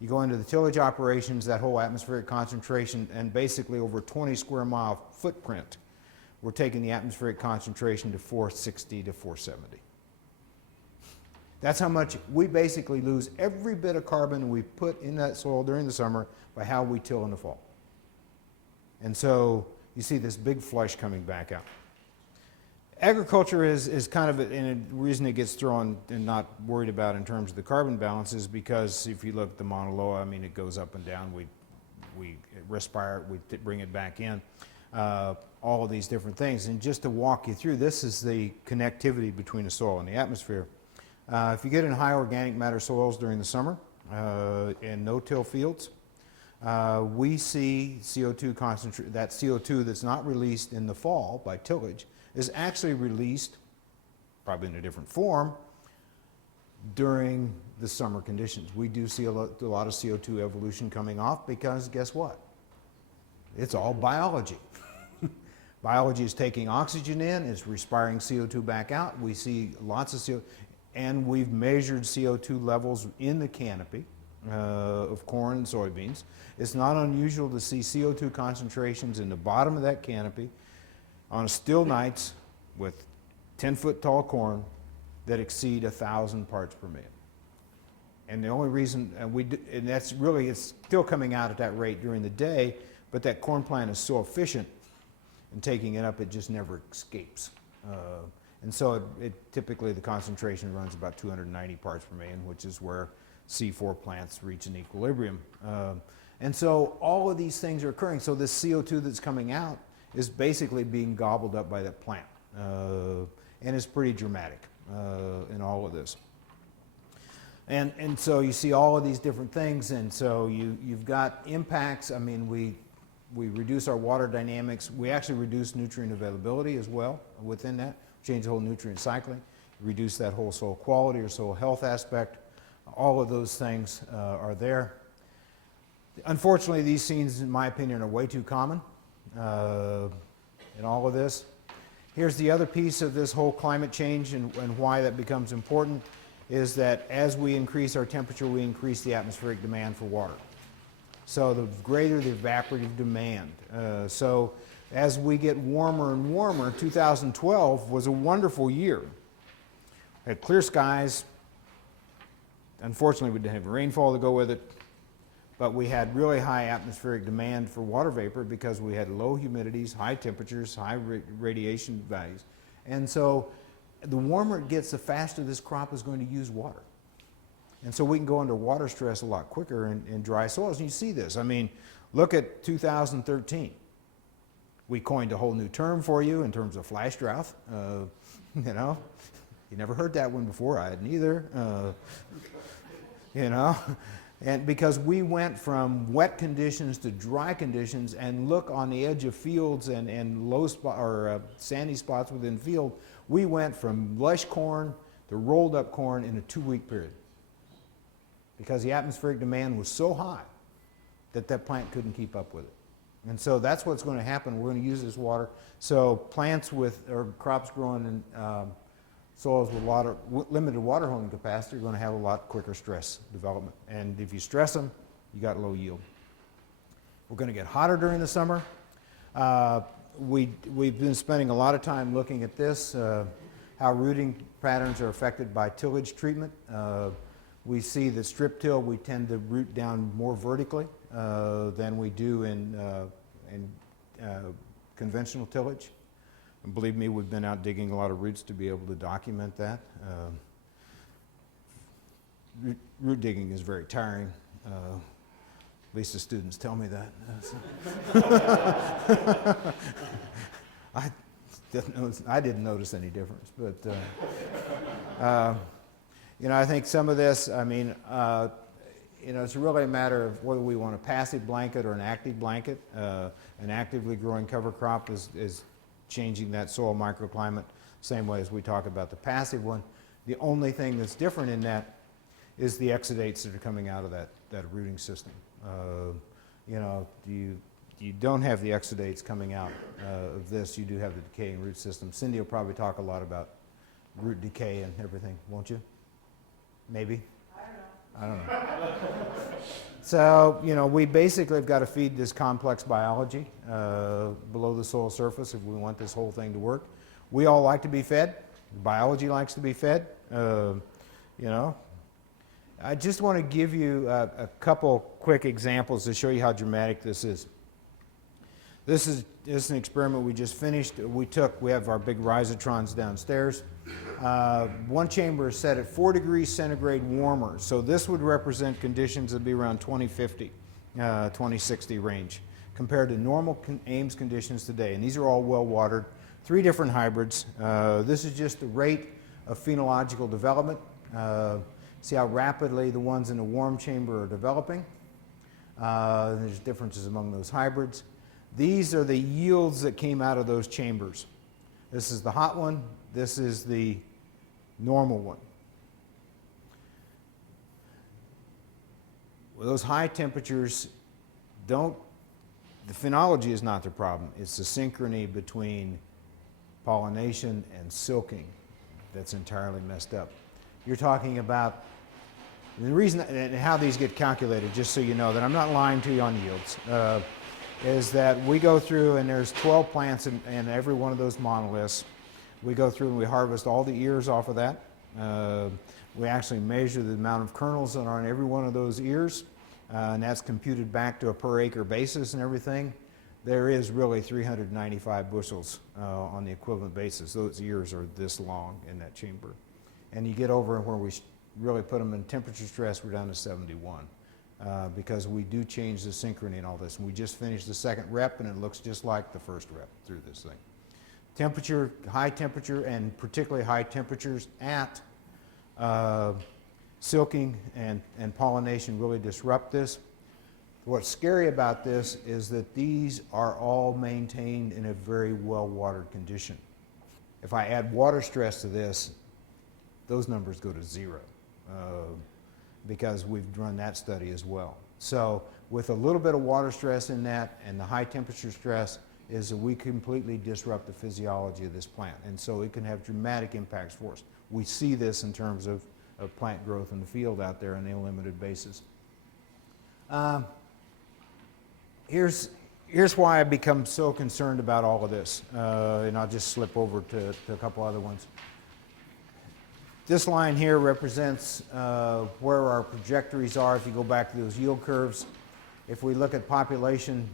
You go into the tillage operations, that whole atmospheric concentration, and basically over a 20 square mile footprint, we're taking the atmospheric concentration to 460 to 470. That's how much we basically lose every bit of carbon we put in that soil during the summer by how we till in the fall. And so you see this big flush coming back out. Agriculture is kind of, and the reason it gets thrown and not worried about in terms of the carbon balance is because if you look at the Mauna Loa, I mean, it goes up and down. We respire it, we bring it back in. All of these different things. And just to walk you through, this is the connectivity between the soil and the atmosphere. If you get in high organic matter soils during the summer and no-till fields, we see CO2 concentrate. That CO2 that's not released in the fall by tillage is actually released, probably in a different form, during the summer conditions. We do see a lot of CO2 evolution coming off because guess what? It's all biology. Biology is taking oxygen in, it's respiring CO2 back out. We see lots of CO2, and we've measured CO2 levels in the canopy of corn and soybeans. It's not unusual to see CO2 concentrations in the bottom of that canopy on still nights with 10-foot tall corn that exceed 1,000 parts per million. And the only reason, and that's really, it's still coming out at that rate during the day, but that corn plant is so efficient in taking it up, it just never escapes. And so typically the concentration runs about 290 parts per million, which is where C4 plants reach an equilibrium. And so all of these things are occurring. So this CO2 that's coming out is basically being gobbled up by that plant. And it's pretty dramatic in all of this. And so you see all of these different things, and so you've got impacts. I mean, we reduce our water dynamics. We actually reduce nutrient availability as well within that. Change the whole nutrient cycling, reduce that whole soil quality or soil health aspect. All of those things are there. Unfortunately, these scenes, in my opinion, are way too common in all of this. Here's the other piece of this whole climate change and why that becomes important, is that as we increase our temperature, we increase the atmospheric demand for water. So the greater the evaporative demand. So as we get warmer and warmer, 2012 was a wonderful year. We had clear skies. Unfortunately, we didn't have rainfall to go with it, but we had really high atmospheric demand for water vapor because we had low humidities, high temperatures, high radiation values. And so the warmer it gets, the faster this crop is going to use water. And so we can go under water stress a lot quicker in dry soils. And you see this. I mean, look at 2013. We coined a whole new term for you in terms of flash drought. You know, you never heard that one before. I hadn't either. You know, and because we went from wet conditions to dry conditions, and look on the edge of fields and low spot or sandy spots within field, we went from lush corn to rolled up corn in a 2-week period because the atmospheric demand was so high that that plant couldn't keep up with it. And so that's what's going to happen. We're going to use this water. So plants or crops growing in soils with limited water holding capacity are going to have a lot quicker stress development. And if you stress them, you got low yield. We're going to get hotter during the summer. We've been spending a lot of time looking at this, how rooting patterns are affected by tillage treatment. We see that strip till, we tend to root down more vertically than we do in conventional tillage. And believe me, we've been out digging a lot of roots to be able to document that. Root digging is very tiring. At least the students tell me that. I didn't notice any difference, but you know, I think some of this, I mean, you know, it's really a matter of whether we want a passive blanket or an active blanket. An actively growing cover crop is changing that soil microclimate, same way as we talk about the passive one. The only thing that's different in that is the exudates that are coming out of that rooting system. You know, you don't have the exudates coming out of this. You do have the decaying root system. Cindy will probably talk a lot about root decay and everything, won't you? Maybe? I don't know. So, you know, we basically have got to feed this complex biology below the soil surface if we want this whole thing to work. We all like to be fed. Biology likes to be fed. You know, I just want to give you a couple quick examples to show you how dramatic this is. This is an experiment we just finished. We have our big risotrons downstairs. One chamber is set at 4 degrees centigrade warmer. So this would represent conditions that would be around 2050, 2060 range, compared to normal Ames conditions today. And these are all well watered. 3 different hybrids. This is just the rate of phenological development. See how rapidly the ones in the warm chamber are developing. There's differences among those hybrids. These are the yields that came out of those chambers. This is the hot one. This is the normal one. Well, those high temperatures the phenology is not the problem. It's the synchrony between pollination and silking that's entirely messed up. You're talking about the reason and how these get calculated, just so you know that I'm not lying to you on yields, is that we go through and there's 12 plants in every one of those monoliths. We go through and we harvest all the ears off of that. We actually measure the amount of kernels that are on every one of those ears, and that's computed back to a per acre basis and everything. there is really 395 bushels on the equivalent basis. Those ears are this long in that chamber. And you get over where we really put them in temperature stress, we're down to 71 because we do change the synchrony and all this. And we just finished the second rep and it looks just like the first rep through this thing. Temperature, high temperature, and particularly high temperatures at silking and pollination really disrupt this. What's scary about this is that these are all maintained in a very well-watered condition. If I add water stress to this, those numbers go to zero because we've run that study as well. So with a little bit of water stress in that and the high temperature stress is that we completely disrupt the physiology of this plant. And so it can have dramatic impacts for us. We see this in terms of plant growth in the field out there on a limited basis. Here's why I become so concerned about all of this, and I'll just slip over to a couple other ones. This line here represents where our trajectories are if you go back to those yield curves. If we look at population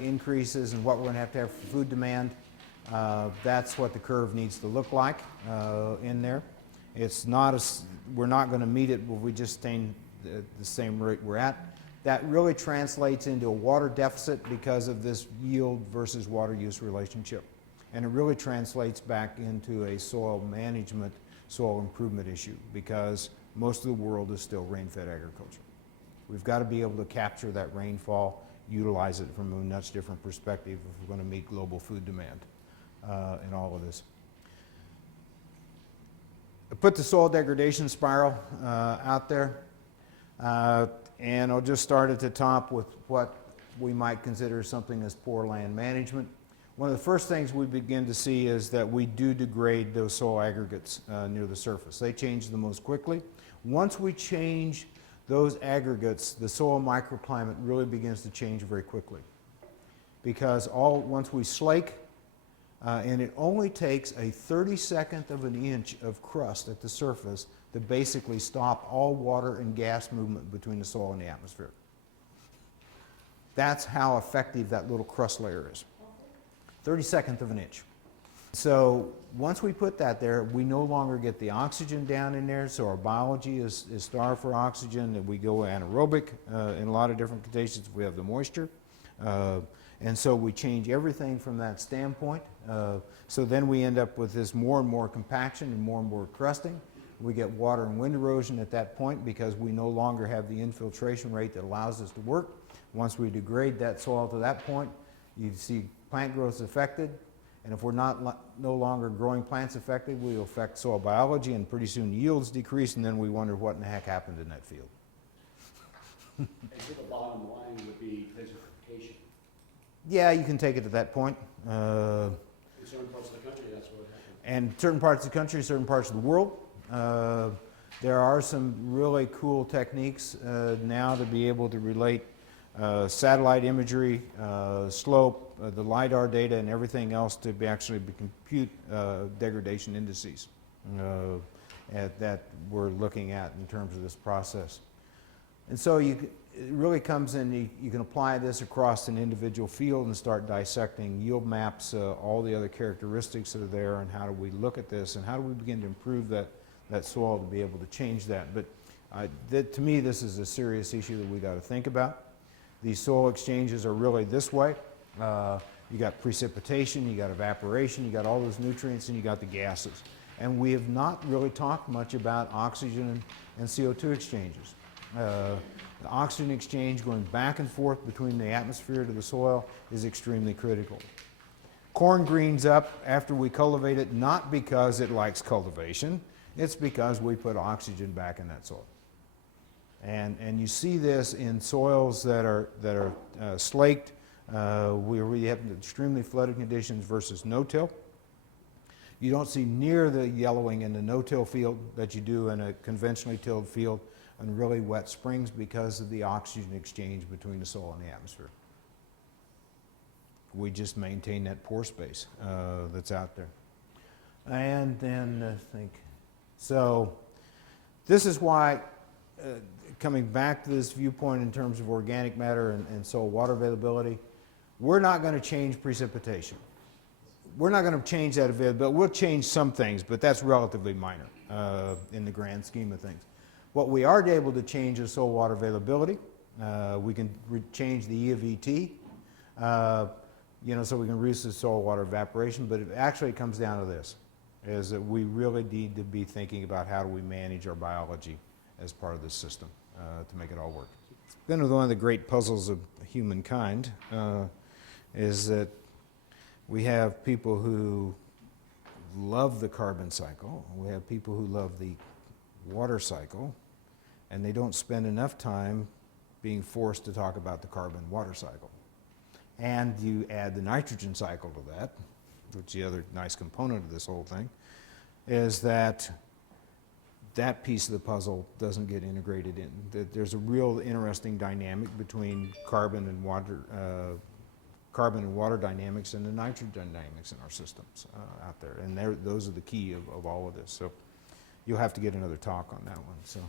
increases and what we're going to have for food demand, that's what the curve needs to look like in there. It's not we're not going to meet it if we just stay the same rate we're at. That really translates into a water deficit because of this yield versus water use relationship. And it really translates back into a soil management, soil improvement issue because most of the world is still rain-fed agriculture. We've got to be able to capture that rainfall, utilize it from a much different perspective if we're going to meet global food demand in all of this. I put the soil degradation spiral out there. And I'll just start at the top with what we might consider something as poor land management. One of the first things we begin to see is that we do degrade those soil aggregates near the surface. They change the most quickly. Once we change those aggregates, the soil microclimate really begins to change very quickly. Because once we slake, and it only takes a 32nd of an inch of crust at the surface to basically stop all water and gas movement between the soil and the atmosphere. That's how effective that little crust layer is. 32nd of an inch. So once we put that there, we no longer get the oxygen down in there, so our biology is starved for oxygen, and we go anaerobic in a lot of different conditions if we have the moisture. And so we change everything from that standpoint. So then we end up with this more and more compaction and more crusting. We get water and wind erosion at that point because we no longer have the infiltration rate that allows us to work. Once we degrade that soil to that point, you see plant growth is affected. And if we're no longer growing plants effectively, we'll affect soil biology, and pretty soon yields decrease, and then we wonder what in the heck happened in that field. And so the bottom line would be desertification. Yeah, you can take it to that point. In certain parts of the country, that's what happens. And certain parts of the country, certain parts of the world. There are some really cool techniques now to be able to relate satellite imagery, slope, the LiDAR data, and everything else to actually compute degradation indices that we're looking at in terms of this process. And so it really comes in, you can apply this across an individual field and start dissecting yield maps, all the other characteristics that are there, and how do we look at this, and how do we begin to improve that soil to be able to change that. But to me, this is a serious issue that we got to think about. These soil exchanges are really this way. You got precipitation, you got evaporation, you got all those nutrients, and you got the gases. And we have not really talked much about oxygen and CO2 exchanges. The oxygen exchange going back and forth between the atmosphere to the soil is extremely critical. Corn greens up after we cultivate it, not because it likes cultivation, it's because we put oxygen back in that soil. And you see this in soils that are slaked, where we have extremely flooded conditions versus no-till. You don't see near the yellowing in the no-till field that you do in a conventionally tilled field on really wet springs because of the oxygen exchange between the soil and the atmosphere. We just maintain that pore space that's out there. And then I think, so this is why, coming back to this viewpoint in terms of organic matter and soil water availability, we're not going to change precipitation. We're not going to change that availability. We'll change some things, but that's relatively minor in the grand scheme of things. What we are able to change is soil water availability. We can change the E of ET, so we can reduce the soil water evaporation, but it actually comes down to this, is that we really need to be thinking about how do we manage our biology as part of this system to make it all work. It's been one of the great puzzles of humankind, is that we have people who love the carbon cycle, we have people who love the water cycle, and they don't spend enough time being forced to talk about the carbon water cycle. And you add the nitrogen cycle to that, which is the other nice component of this whole thing, is that that piece of the puzzle doesn't get integrated in. There's a real interesting dynamic between carbon and water dynamics and the nitrogen dynamics in our systems out there. And those are the key of all of this. So you'll have to get another talk on that one. So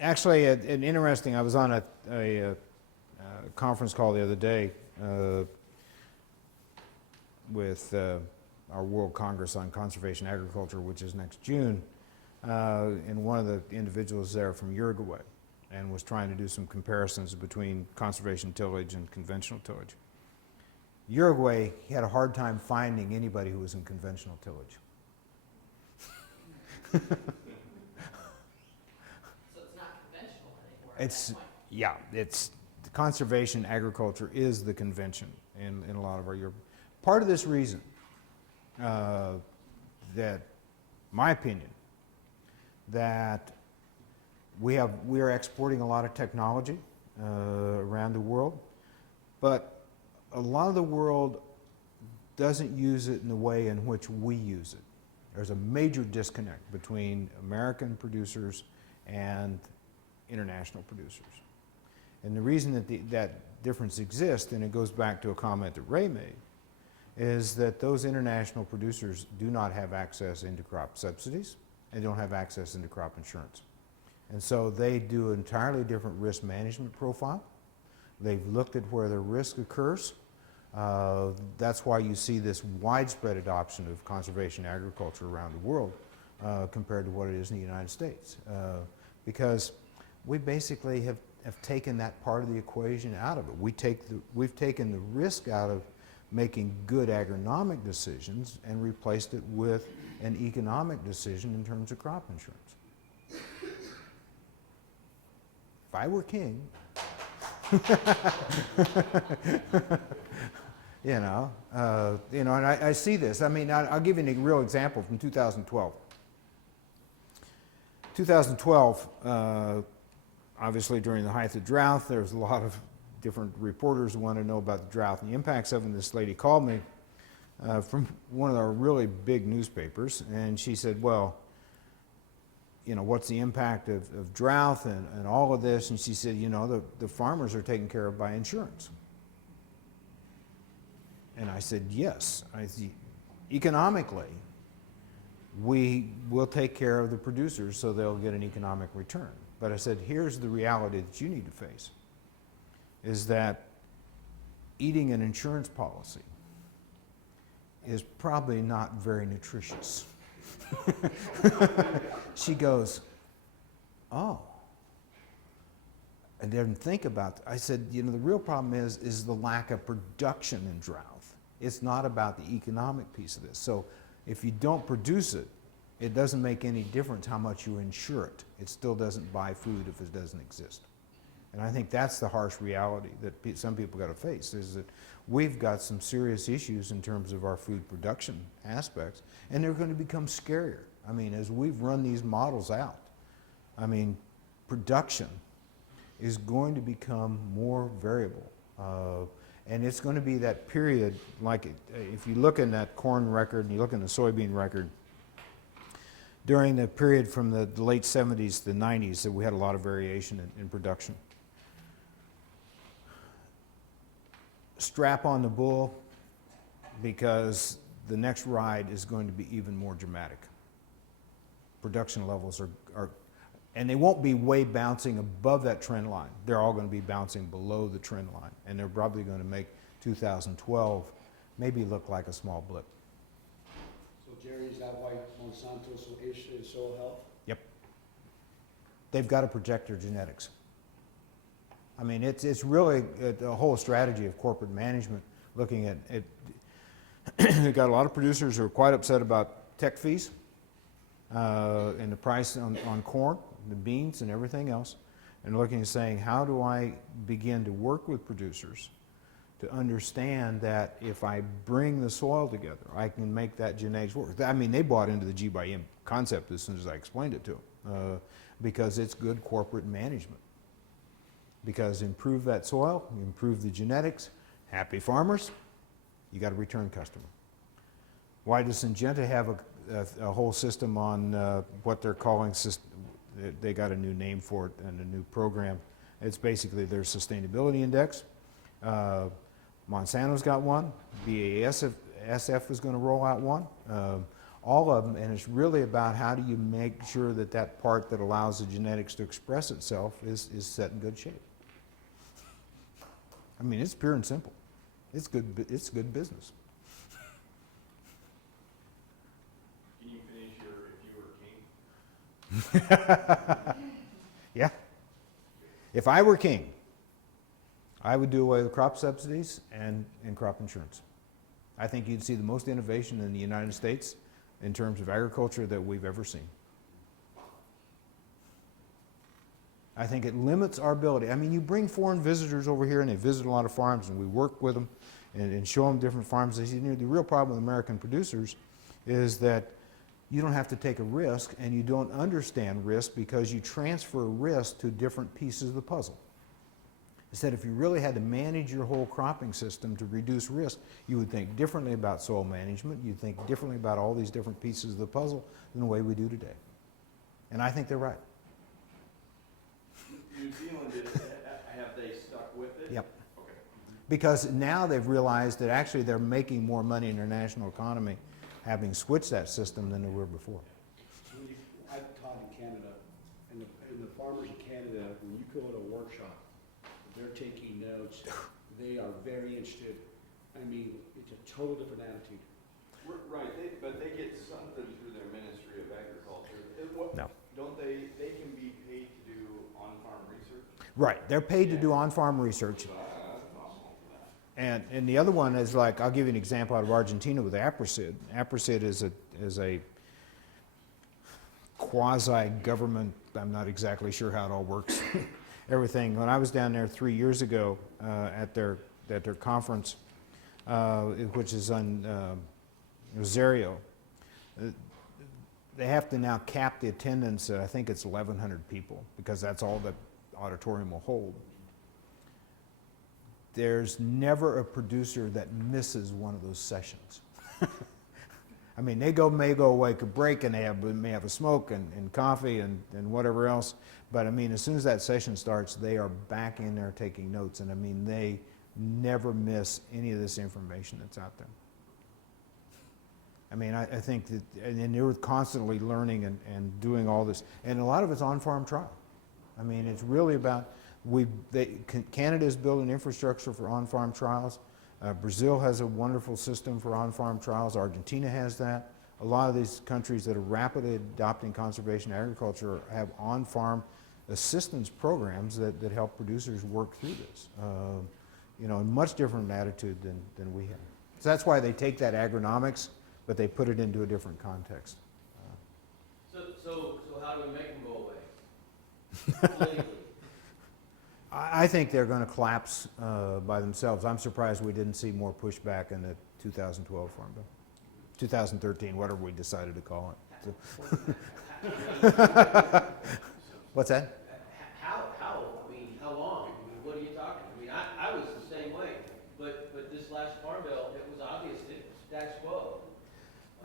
actually, an interesting, I was on a conference call the other day with our World Congress on Conservation Agriculture, which is next June, and one of the individuals there from Uruguay, and was trying to do some comparisons between conservation tillage and conventional tillage. Uruguay, he had a hard time finding anybody who was in conventional tillage. So it's not conventional anymore at that point. Yeah, it's conservation agriculture is the convention in a lot of our Europe. Part of this reason that, my opinion, that we are exporting a lot of technology around the world, but a lot of the world doesn't use it in the way in which we use it. There's a major disconnect between American producers and international producers. And the reason that that difference exists, and it goes back to a comment that Ray made, is that those international producers do not have access into crop subsidies and don't have access into crop insurance. And so they do an entirely different risk management profile. They've looked at where the risk occurs. That's why you see this widespread adoption of conservation agriculture around the world compared to what it is in the United States. Because we basically have taken that part of the equation out of it. We've taken the risk out of making good agronomic decisions and replaced it with an economic decision in terms of crop insurance. If I were king, and I see this. I mean, I'll give you a real example from 2012. 2012, obviously during the height of the drought, there's a lot of different reporters who want to know about the drought and the impacts of it. And this lady called me from one of our really big newspapers, and she said, well, what's the impact of drought and all of this? And she said, the farmers are taken care of by insurance. And I said, yes. Economically, we will take care of the producers so they'll get an economic return. But I said, here's the reality that you need to face, is that eating an insurance policy is probably not very nutritious. She goes, oh. I didn't think about that. I said, the real problem is the lack of production in drought. It's not about the economic piece of this. So if you don't produce it, it doesn't make any difference how much you insure it. It still doesn't buy food if it doesn't exist. And I think that's the harsh reality that some people got to face, is that we've got some serious issues in terms of our food production aspects, and they're going to become scarier. I mean, as we've run these models out, production is going to become more variable. And it's going to be that period, like if you look in that corn record and you look in the soybean record, during the period from the late 70s to the 90s, that we had a lot of variation in production. Strap on the bull, because the next ride is going to be even more dramatic. Production levels are And they won't be way bouncing above that trend line. They're all going to be bouncing below the trend line. And they're probably going to make 2012 maybe look like a small blip. So Jerry, is that why Monsanto's so interested in soil health? Yep. They've got to protect their genetics. I mean, it's really a whole strategy of corporate management looking at it. They've got a lot of producers who are quite upset about tech fees and the price on corn, the beans, and everything else, and looking and saying, how do I begin to work with producers to understand that if I bring the soil together, I can make that genetics work. I mean, they bought into the G by M concept as soon as I explained it to them, because it's good corporate management. Because improve that soil, improve the genetics, happy farmers, you got a return customer. Why does Syngenta have a whole system on what they're calling, they got a new name for it and a new program. It's basically their sustainability index. Monsanto's got one. BASF is going to roll out one. All of them, and it's really about how do you make sure that that part that allows the genetics to express itself is set in good shape. I mean, it's pure and simple. It's good business. Can you finish your "if you were king"? Yeah. If I were king, I would do away with crop subsidies and crop insurance. I think you'd see the most innovation in the United States in terms of agriculture that we've ever seen. I think it limits our ability. I mean, you bring foreign visitors over here and they visit a lot of farms and we work with them and show them different farms. They say, you know, the real problem with American producers is that you don't have to take a risk and you don't understand risk because you transfer risk to different pieces of the puzzle. Instead, if you really had to manage your whole cropping system to reduce risk, you would think differently about soil management. You'd think differently about all these different pieces of the puzzle than the way we do today. And I think they're right. New Zealand, have they stuck with it? Yep. Okay. Because now they've realized that actually they're making more money in their national economy having switched that system than they were before. I've taught in Canada, and the farmers in Canada, when you go to a workshop, they're taking notes. They are very interested. I mean, it's a total different attitude. Right, but they get something through their Ministry of Agriculture. No. Don't they can be paid to do on-farm research? Right, they're paid to do on-farm research. And the other one is like, I'll give you an example out of Argentina with Apricid. Apricid is a quasi-government, I'm not exactly sure how it all works, everything. When I was down there 3 years ago at their conference, which is on Rosario, they have to now cap the attendance at, I think it's 1,100 people, because that's all the auditorium will hold. There's never a producer that misses one of those sessions. I mean, they may go away to break and they may have a smoke and coffee and whatever else. But I mean, as soon as that session starts, they are back in there taking notes. And I mean, they never miss any of this information that's out there. I mean, I think that, and they were constantly learning and doing all this. And a lot of it's on-farm trial. I mean, it's really about, Canada is building infrastructure for on-farm trials. Brazil has a wonderful system for on-farm trials. Argentina has that. A lot of these countries that are rapidly adopting conservation agriculture have on-farm assistance programs that help producers work through this. You know, a much different attitude than we have. So that's why they take that agronomics, but they put it into a different context. So how do we make them go away? Politically. I think they're going to collapse by themselves. I'm surprised we didn't see more pushback in the 2012 Farm Bill. 2013, whatever we decided to call it. What's that? How? I mean, how long? I mean, what are you talking? I mean, I was the same way, but this last Farm Bill, it was obvious it was status quo.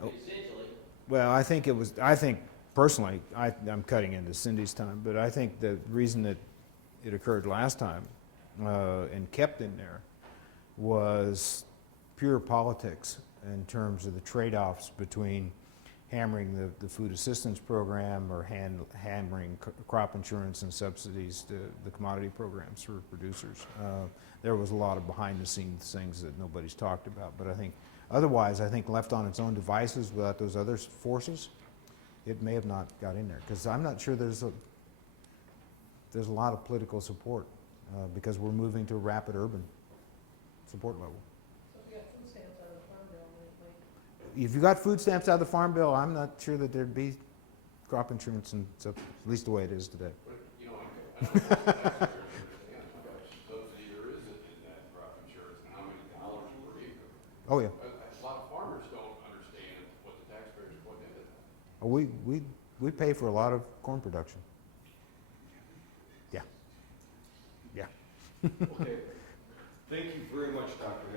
I mean, essentially. Well, I think personally, I'm cutting into Cindy's time, but I think the reason that it occurred last time and kept in there was pure politics in terms of the trade-offs between hammering the food assistance program or hammering crop insurance and subsidies to the commodity programs for producers. There was a lot of behind the scenes things that nobody's talked about, but I think otherwise, I think left on its own devices without those other forces, it may have not got in there, because I'm not sure there's a lot of political support because we're moving to a rapid urban support level. If you got food stamps out of the Farm Bill, I'm not sure that there'd be crop insurance and stuff, at least the way it is today. But, you know, I don't know if taxpayers understand how much subsidy there is in that crop insurance and how many dollars per acre. Oh, yeah. A lot of farmers don't understand what the taxpayers put into that. Oh, we pay for a lot of corn production. Yeah. Yeah. Okay, thank you very much, Dr.